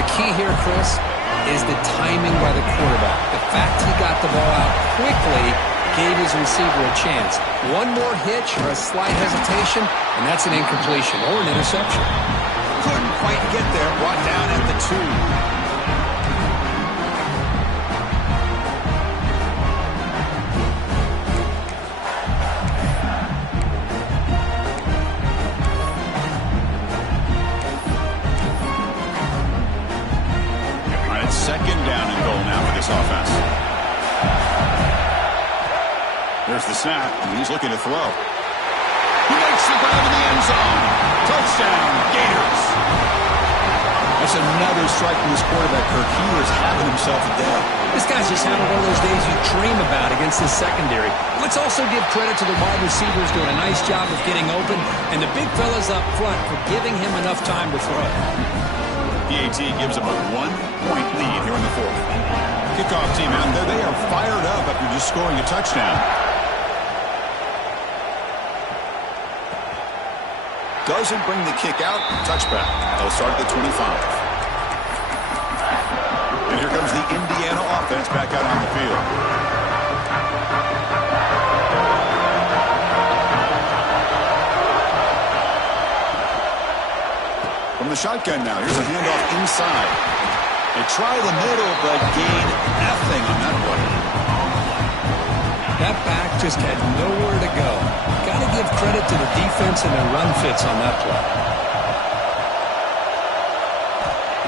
The key here, Chris, is the timing by the quarterback. The fact he got the ball out quickly gave his receiver a chance. One more hitch or a slight hesitation, and that's an incompletion or an interception. Couldn't quite get there. Brought down at the 2. Second down and goal now for this offense. There's the snap, and he's looking to throw. He makes the grab in the end zone. Touchdown, Gators. That's another strike from this quarterback, Kirk. He was having himself a day. This guy's just having one of those days you dream about against this secondary. Let's also give credit to the wide receivers doing a nice job of getting open, and the big fellas up front for giving him enough time to throw. PAT gives them a 1-point lead here in the fourth. Kickoff team out there. They are fired up after just scoring a touchdown. Doesn't bring the kick out. Touchback. They'll start at the 25. And here comes the Indiana offense back out on the field. From the shotgun now. Here's a handoff inside. They try the middle, but gain nothing on that play. That back just had nowhere to go. Got to give credit to the defense and their run fits on that play.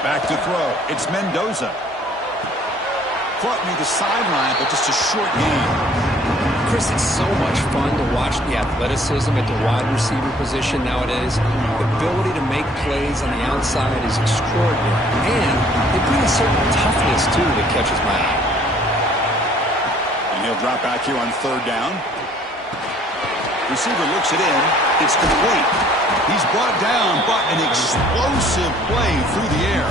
Back to throw. It's Mendoza. Caught near the sideline, but just a short gain. Chris, it's so much fun to watch the athleticism at the wide receiver position nowadays. The ability to make plays on the outside is extraordinary. And they bring a certain toughness, too, that catches my eye. And he'll drop back here on third down. Receiver looks it in. It's complete. He's brought down, but an explosive play through the air.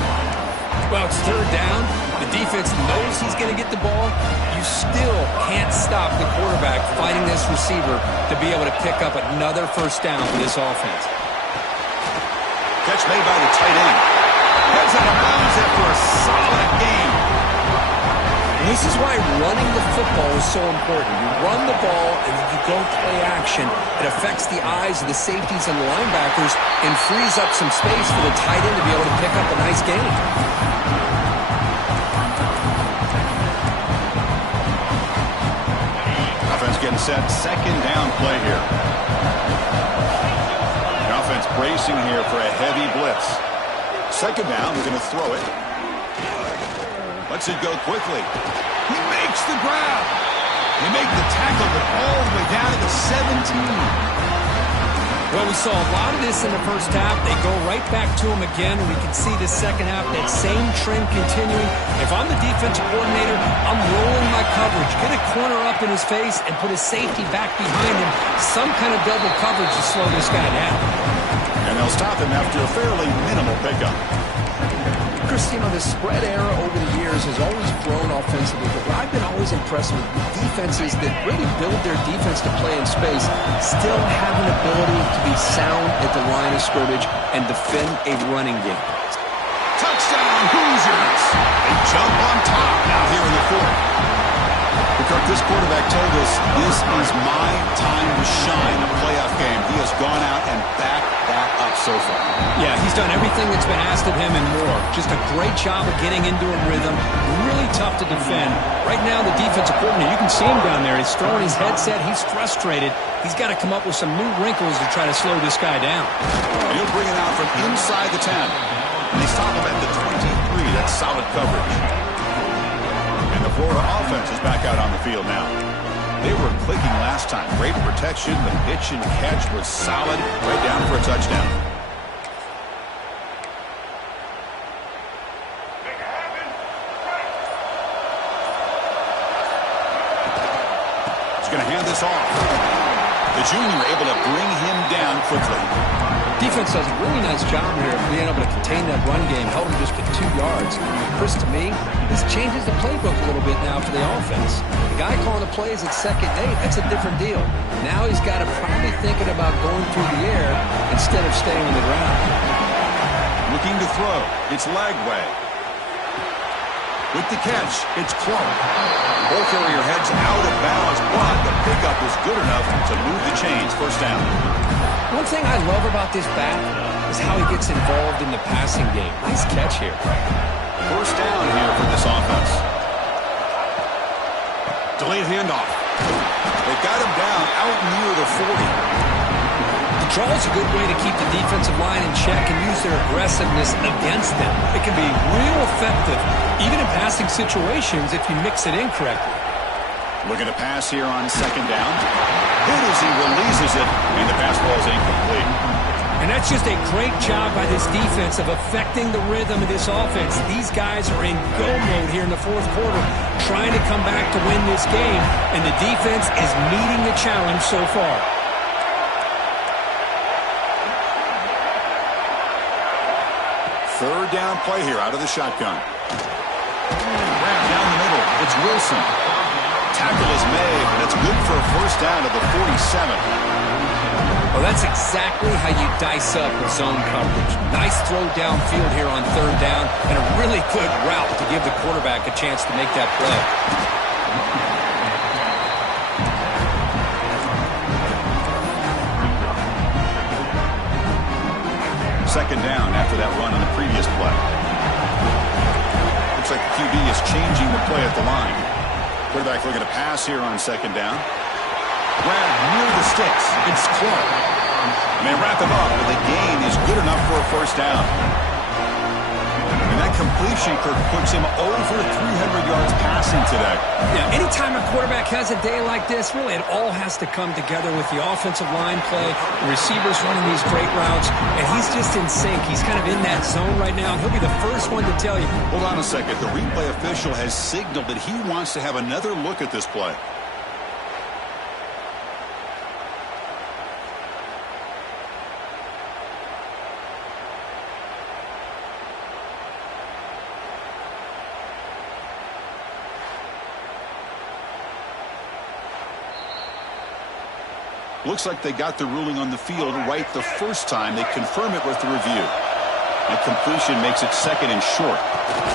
Well, it's third down. The defense knows he's going to get the ball. You still can't stop the quarterback fighting this receiver to be able to pick up another first down for this offense. Catch made by the tight end. Heads out of bounds after a solid game. And this is why running the football is so important. You run the ball and then you go play action. It affects the eyes of the safeties and the linebackers and frees up some space for the tight end to be able to pick up a nice gain. Offense getting set. Second down play here. The offense bracing here for a heavy blitz. Second down, they're going to throw it. Lets it go quickly. He makes the grab. They make the tackle, but all the way down to the 17. Well, we saw a lot of this in the first half. They go right back to him again. We can see the second half, that same trend continuing. If I'm the defensive coordinator, I'm rolling my coverage. Get a corner up in his face and put a safety back behind him. Some kind of double coverage to slow this guy down. And they'll stop him after a fairly minimal pickup. Chris, you know, the spread era over the years has always grown offensively, but I've been always impressed with defenses that really build their defense to play in space, still have an ability to be sound at the line of scrimmage and defend a running game. Touchdown, Hoosiers! They jump on top now here in the fourth. Kirk, this quarterback told us this is my time to shine, a playoff game. He has gone out and backed that up so far. Yeah, he's done everything that's been asked of him and more. Just a great job of getting into a rhythm. Really tough to defend. Right now, the defensive coordinator, you can see him down there. He's throwing his headset. He's frustrated. He's got to come up with some new wrinkles to try to slow this guy down. And he'll bring it out from inside the 10. And they stop him at the 23. That's solid coverage. And the Florida offense is back out on the field now. They were clicking last time. Great protection. The pitch and catch was solid. Right down for a touchdown. He's going to hand this off. The junior able to bring him down quickly. Defense does a really nice job here of being able to contain that run game, held him just to 2 yards. Chris, to me, this changes the playbook a little bit now for the offense. The guy calling the plays at 2nd and 8, that's a different deal. Now he's got to probably thinking about going through the air instead of staying on the ground. Looking to throw. It's Lagway. With the catch, it's Clark. Ball carrier heads out of bounds, but the pickup is good enough to move the chains. First down. One thing I love about this back is how he gets involved in the passing game. Nice catch here. First down here for this offense. Delayed handoff. They got him down out near the 40. The draw is a good way to keep the defensive line in check and use their aggressiveness against them. It can be real effective, even in passing situations, if you mix it in correctly. Looking to pass here on 2nd down. Hit as he releases it, and the pass ball is incomplete. And that's just a great job by this defense of affecting the rhythm of this offense. These guys are in go mode here in the 4th quarter, trying to come back to win this game, and the defense is meeting the challenge so far. Third down play here out of the shotgun. Wrapped down the middle. It's Wilson. Tackle is made, and it's good for a first down at the 47. Well, that's exactly how you dice up with zone coverage. Nice throw downfield here on 3rd down, and a really good route to give the quarterback a chance to make that play. Second down after that run on the previous play. Looks like the QB is changing the play at the line. Quarterback looking to pass here on 2nd down. Grab near the sticks. It's Clark. And they wrap him up, but the gain is good enough for a first down. And that completion, Kirk, puts him over 300 yards passing today. Yeah, anytime a quarterback has a day like this, really it all has to come together with the offensive line play, the receivers running these great routes, and he's just in sync. He's kind of in that zone right now, and he'll be the first one to tell you. Hold on a second. The replay official has signaled that he wants to have another look at this play. Looks like they got the ruling on the field right the first time. They confirm it with the review. And completion makes it 2nd and short.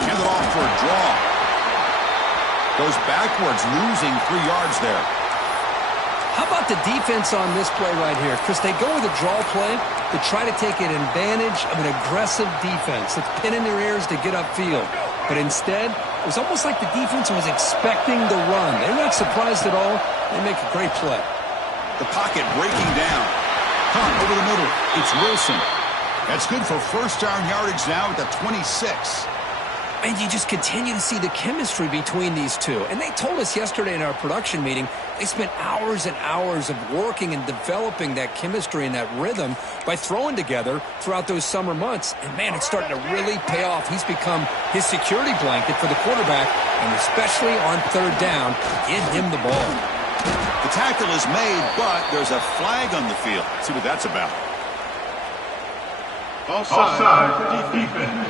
Hand it off for a draw. Goes backwards, losing 3 yards there. How about the defense on this play right here? Chris, they go with a draw play to try to take an advantage of an aggressive defense that's pinning their ears to get upfield. But instead, it was almost like the defense was expecting the run. They're not surprised at all. They make a great play. The pocket breaking down. Hunt over the middle. It's Wilson. That's good for first down yardage now at the 26. And you just continue to see the chemistry between these two. And they told us yesterday in our production meeting, they spent hours and hours of working and developing that chemistry and that rhythm by throwing together throughout those summer months. And, man, it's starting to really pay off. He's become his security blanket for the quarterback, and especially on 3rd down, get him the ball. The tackle is made, but there's a flag on the field. Let's see what that's about. Offside defense.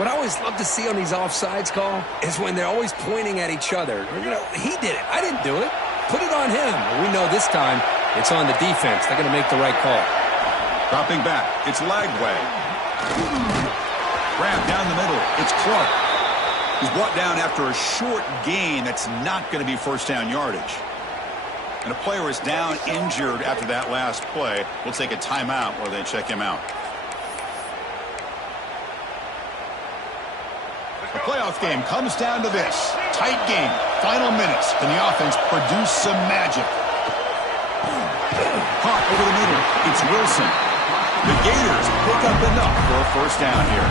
What I always love to see on these offsides call is when they're always pointing at each other. You know, he did it. I didn't do it. Put it on him. We know this time it's on the defense. They're going to make the right call. Dropping back. It's Lagway. Grab down the middle. It's Clark. He's brought down after a short gain that's not going to be first down yardage. And a player is down injured after that last play. We'll take a timeout while they check him out. The playoff game comes down to this. Tight game. Final minutes. Can the offense produce some magic? Caught over the middle. It's Wilson. The Gators pick up enough for a first down here.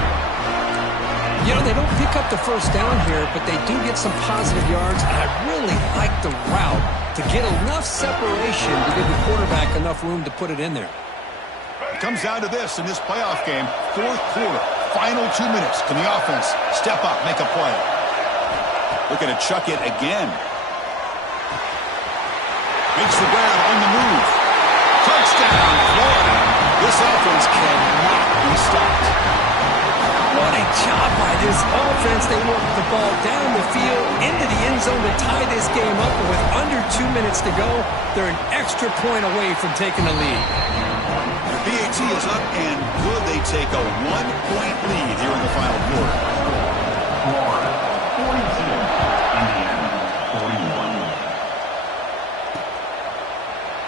You know, they don't pick up the first down here, but they do get some positive yards, and I really like the route to get enough separation to give the quarterback enough room to put it in there. It comes down to this in this playoff game. 4th quarter, final 2 minutes. Can the offense step up, make a play? Looking to chuck it again. Makes the grab on the move. Touchdown! offense cannot be stopped. What a job by this offense. They worked the ball down the field into the end zone to tie this game up. And with under 2 minutes to go, they're an extra point away from taking the lead. The PAT is up and good. They take a 1-point lead here in the final quarter. Florida, 42. Indiana, 41.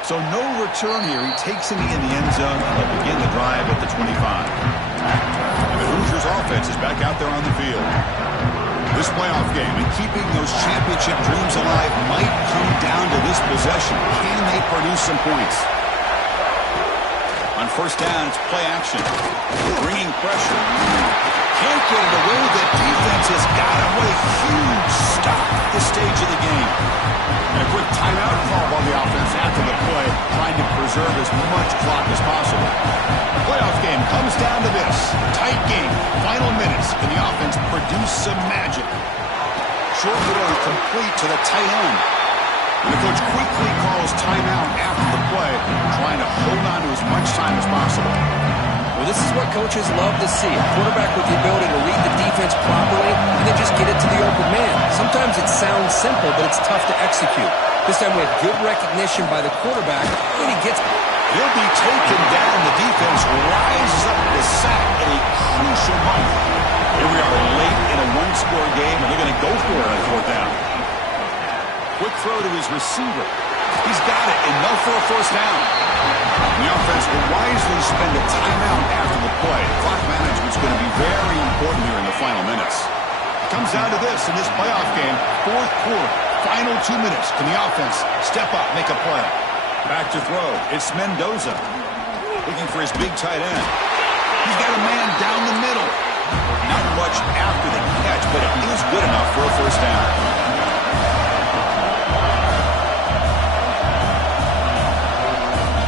So no return here. He takes him in the end zone, and they'll begin the drive at the 25. And the Hoosiers offense is back out there on the field. This playoff game and keeping those championship dreams alive might come down to this possession. Can they produce some points? On first down, it's play action. Bringing pressure. Can't get it away. The defense has got him. What a huge stop at this stage of the game. And a quick timeout call by the offense after the play, trying to preserve as much clock as possible. The playoff game comes down to this. Tight game. Final minutes. Can the offense produce some magic? Short throw complete to the tight end. And the coach quickly calls timeout after the play, trying to hold on to as much time as possible. Well, this is what coaches love to see. A quarterback with the ability to read the defense properly and then just get it to the open man. Sometimes it sounds simple, but it's tough to execute. This time we had good recognition by the quarterback, and he gets... He'll be taken down. The defense rises up the sack at a crucial moment. Here we are late in a one-score game, and they're going to go for it on fourth down. Quick throw to his receiver. He's got it, enough for a first down. The offense will wisely spend a timeout after the play. Clock management's going to be very important here in the final minutes. It comes down to this in this playoff game, fourth quarter, final 2 minutes. Can the offense step up, make a play? Back to throw. It's Mendoza. Looking for his big tight end. He's got a man down the middle. Not much after the catch, but it is good enough for a first down.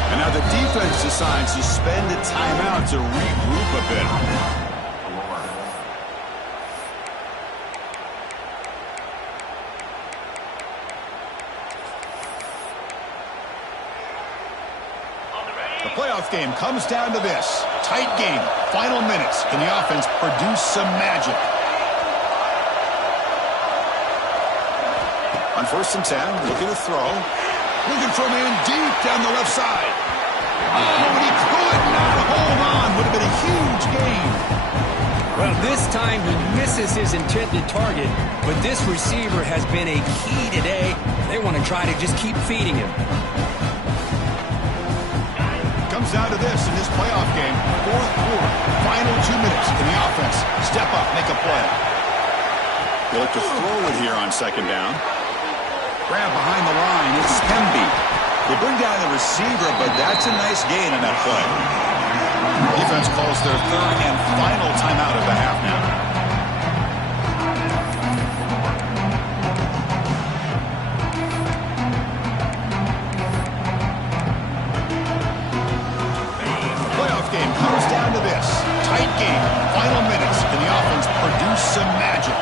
And now the defense decides to spend a timeout to regroup a bit. The playoff game comes down to this. Tight game. Final minutes. Can the offense produce some magic? On first and 10, looking to throw. Looking for a man deep down the left side. Oh, but he could not hold on. Would have been a huge gain. Well, this time he misses his intended target, but this receiver has been a key today. They want to try to just keep feeding him. Comes down to this in this playoff game. Fourth quarter, final 2 minutes. Can the offense step up, make a play? They look to throw it here on second down. Grab behind the line. It's Hemby. They bring down the receiver, but that's a nice gain on that play. Defense calls their third and final timeout of the half now. Comes down to this. Tight game. Final minutes. Can the offense produce some magic?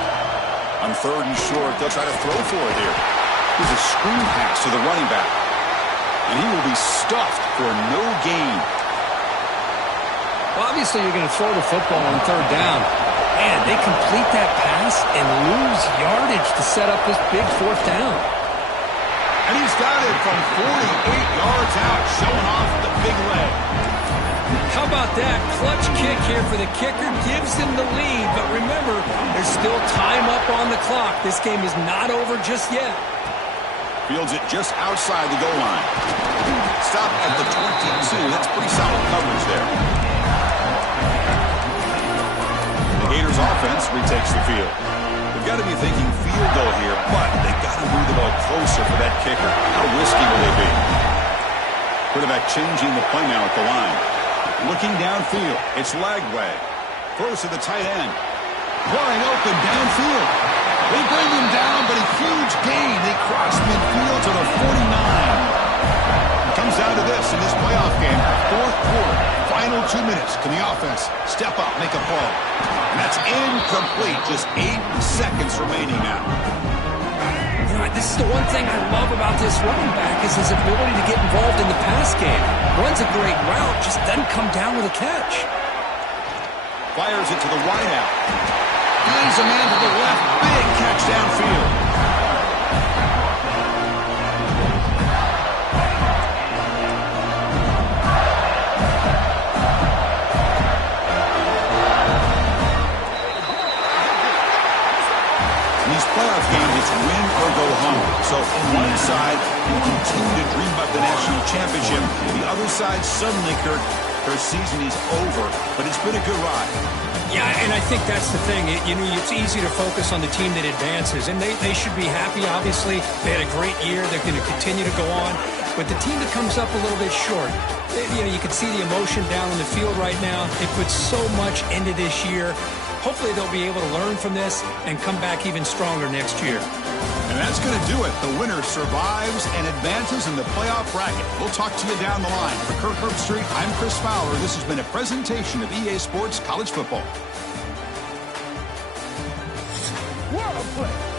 On third and short, they'll try to throw for it here. Here's a screen pass to the running back. And he will be stuffed for no gain. Well, obviously you're going to throw the football on third down. Man, they complete that pass and lose yardage to set up this big fourth down. And he's got it from 48 yards out, showing off the big leg. How about that? Clutch kick here for the kicker. Gives him the lead. But remember, there's still time up on the clock. This game is not over just yet. Fields it just outside the goal line. Stop at the 22. That's pretty solid coverage there. The Gators offense retakes the field. They've got to be thinking field goal here, but they've got to move the ball closer for that kicker. How risky will they be? Quarterback changing the play now at the line. Looking downfield. It's Lagway. Throws to the tight end. Wide open downfield. They bring him down, but a huge gain. They cross midfield to the 49. It comes down to this in this playoff game. Fourth quarter. Final 2 minutes. Can the offense step up, make a play? And that's incomplete. Just 8 seconds remaining now. You know, I this is the one thing I love about this running back is his ability to get involved in the pass game. Runs a great route, just doesn't come down with a catch. Fires it to the wide out. He's a man to the left. Big catch downfield. These playoff games, it's win or go home. So on one side, you continue to dream about the national championship. The other side, suddenly, Kirk, their season is over. But it's been a good ride. Yeah, and I think that's the thing. It's easy to focus on the team that advances, and they should be happy, obviously. They had a great year. They're going to continue to go on. But the team that comes up a little bit short, you can see the emotion down on the field right now. They put so much into this year. Hopefully they'll be able to learn from this and come back even stronger next year. And that's going to do it. The winner survives and advances in the playoff bracket. We'll talk to you down the line. For Kirk Herbstreit, I'm Chris Fowler. This has been a presentation of EA Sports College Football. World play.